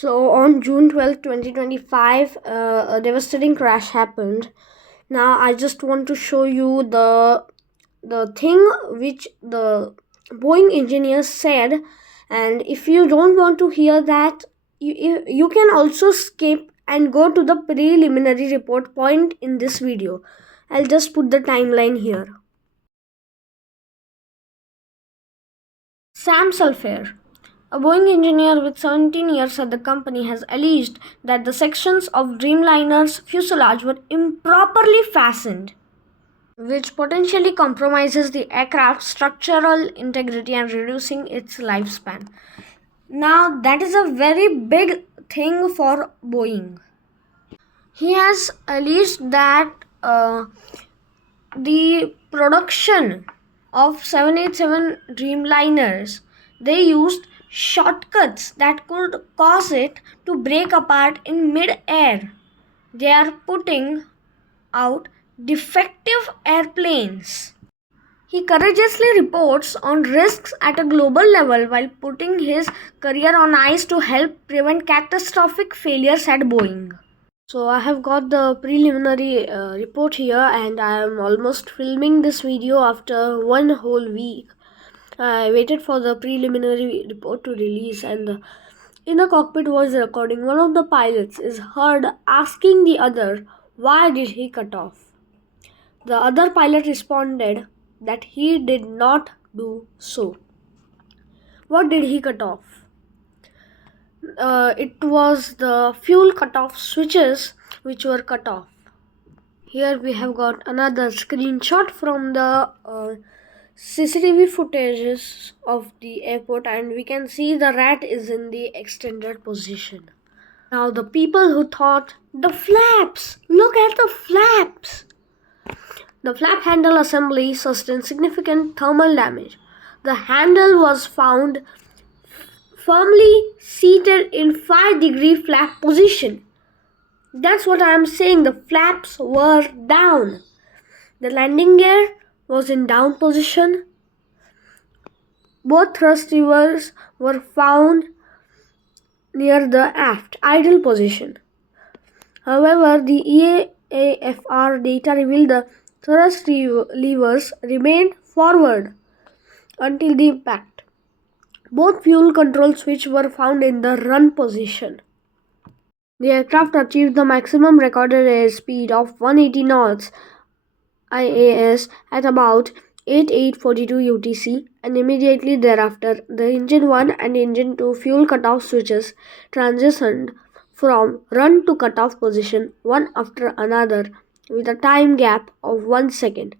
So on June 12th, 2025, a devastating crash happened. Now I just want to show you the thing which the Boeing engineers said, and if you don't want to hear that, you can also skip and go to the preliminary report point in this video. I'll just put the timeline here. Sam Sulfair, a Boeing engineer with 17 years at the company, has alleged that the sections of Dreamliner's fuselage were improperly fastened, which potentially compromises the aircraft's structural integrity and reducing its lifespan. Now, that is a very big thing for Boeing. He has alleged that the production of 787 Dreamliners, they used shortcuts that could cause it to break apart in mid-air. They are putting out defective airplanes. He courageously reports on risks at a global level while putting his career on ice to help prevent catastrophic failures at Boeing. So I have got the preliminary report here, and I am almost filming this video after one whole week. I waited for the preliminary report to release, and in the cockpit voice recording, one of the pilots is heard asking the other, "Why did he cut off?" The other pilot responded that he did not do so. What did he cut off? It was the fuel cutoff switches which were cut off. Here we have got another screenshot from the CCTV footages of the airport, and we can see the rat is in the extended position. Now the people who thought, the flaps! Look at the flaps! The flap handle assembly sustained significant thermal damage. The handle was found firmly seated in 5-degree flap position. That's what I am saying, the flaps were down. The landing gear was in down position. Both thrust levers were found near the aft idle position. However, the EAFR data revealed the thrust levers remained forward until the impact. Both fuel control switches were found in the run position. The aircraft achieved the maximum recorded airspeed of 180 knots IAS at about 8:42 UTC, and immediately thereafter, the Engine 1 and Engine 2 fuel cutoff switches transitioned from run to cutoff position one after another with a time gap of 1 second.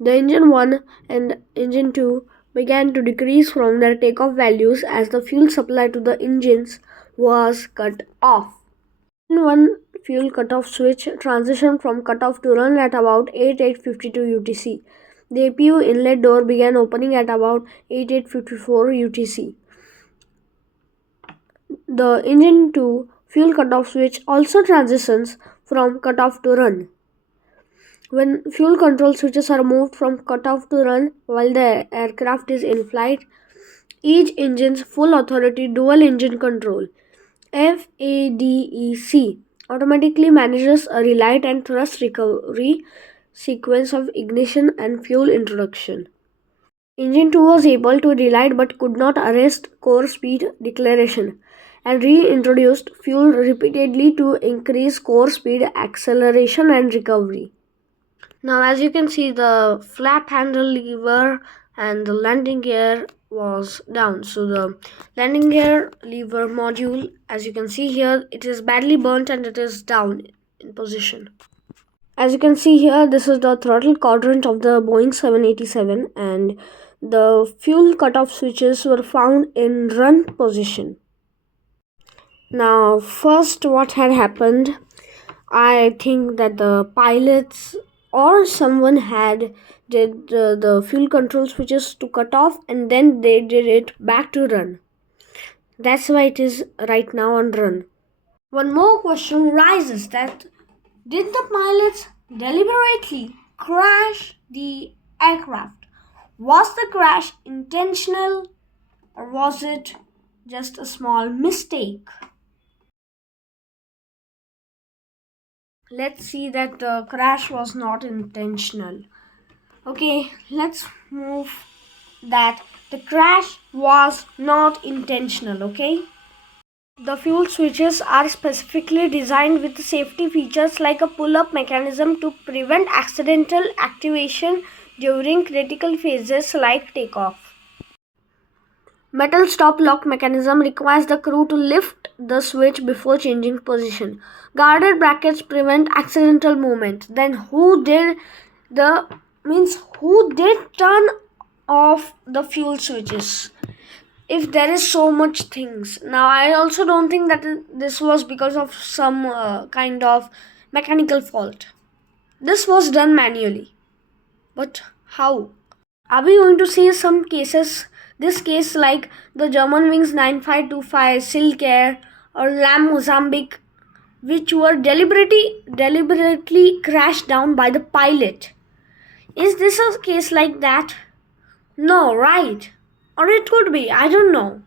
The Engine 1 and Engine 2 began to decrease from their takeoff values as the fuel supply to the engines was cut off. Engine 1 fuel cutoff switch transitioned from cutoff to run at about 8:52 UTC. The APU inlet door began opening at about 8:54 UTC. The Engine 2 fuel cutoff switch also transitions from cutoff to run. When fuel control switches are moved from cutoff to run while the aircraft is in flight, each engine's full authority dual engine control FADEC automatically manages a relight and thrust recovery sequence of ignition and fuel introduction. Engine 2 was able to relight but could not arrest core speed declaration and reintroduced fuel repeatedly to increase core speed, acceleration and recovery. Now, as you can see, the flap handle lever and the landing gear was down. So the landing gear lever module, as you can see here, it is badly burnt and it is down in position. As you can see here, this is the throttle quadrant of the Boeing 787, and the fuel cutoff switches were found in run position. Now, first what had happened, I think that the pilots or someone had did the fuel control switches to cut off, and then they did it back to run. That's why it is right now on run. One more question rises, that did the pilots deliberately crash the aircraft? Was the crash intentional, or was it just a small mistake? let's see that the crash was not intentional. Okay, let's move that the crash was not intentional. Okay, the fuel switches are specifically designed with safety features like a pull-up mechanism to prevent accidental activation during critical phases like takeoff. Metal stop lock mechanism requires the crew to lift the switch before changing position. Guarded brackets prevent accidental movement. Then who did turn off the fuel switches? If there is so much things. Now I also don't think that this was because of some kind of mechanical fault. This was done manually. But how? Are we going to see some cases? This case like the Germanwings 9525, Silk Air or Lam Mozambique, which were deliberately crashed down by the pilot. Is this a case like that? No, right? Or it could be, I don't know.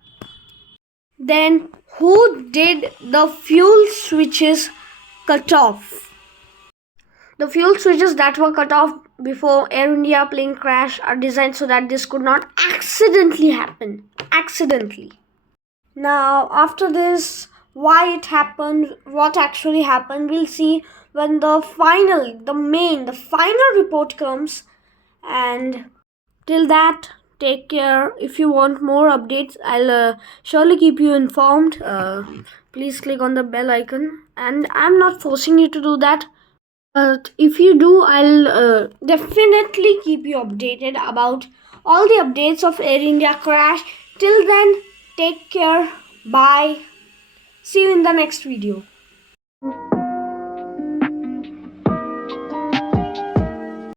Then who did the fuel switches cut off? The fuel switches that were cut off before Air India plane crash are designed so that this could not accidentally happen. Accidentally. Now, after this, why it happened, what actually happened, we'll see when the final report comes. And till that, take care. If you want more updates, I'll surely keep you informed. Please click on the bell icon. And I'm not forcing you to do that. But if you do, I'll definitely keep you updated about all the updates of Air India crash. Till then, take care. Bye. See you in the next video.